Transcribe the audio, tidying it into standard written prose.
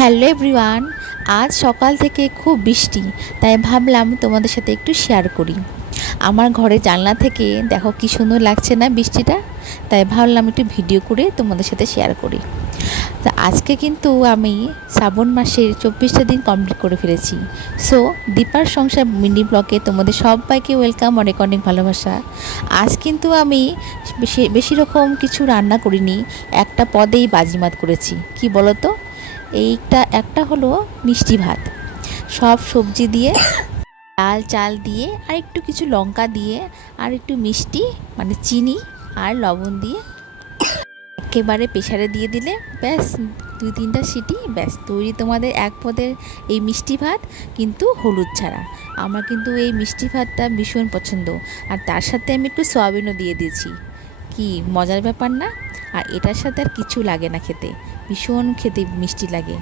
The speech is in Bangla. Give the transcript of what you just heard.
হ্যালো এভরিওয়ান, আজ সকাল থেকে খুব বৃষ্টি, তাই ভাবলাম তোমাদের সাথে একটু শেয়ার করি। আমার ঘরের জানলা থেকে দেখো কি সুন্দর লাগছে না বৃষ্টিটা, তাই ভাবলাম একটু ভিডিও করে তোমাদের সাথে শেয়ার করি। তা আজকে কিন্তু আমি শ্রাবণ মাসের 24টা দিন কমপ্লিট করে ফেলেছি। সো দীপার সংসার মিনি ব্লগে তোমাদের সবাইকে ওয়েলকাম, অনেক অনেক ভালোবাসা। আজ কিন্তু আমি বেশি রকম কিছু রান্না করিনি, একটা পদেই বাজিমাত করেছি। কি বলো তো, একটা হলো মিষ্টি ভাত, সব সবজি দিয়ে, ডাল চাল দিয়ে, আর একটু কিছু লঙ্কা দিয়ে, আর একটু মিষ্টি মানে চিনি আর লবণ দিয়ে একেবারে প্রেসারে দিয়ে দিলে ব্যাস, 2-3টা সিটি, ব্যাস তৈরি তোমাদের এক পদের এই মিষ্টি ভাত, কিন্তু হলুদ ছাড়া। আমার কিন্তু এই মিষ্টি ভাতটা ভীষণ পছন্দ, আর তার সাথে আমি একটু সয়াবিনও দিয়ে দিয়েছি। কি মজার ব্যাপার না? আর এটার সাথে আর কিছু লাগে না খেতে, ভীষণ খেতে মিষ্টি লাগে।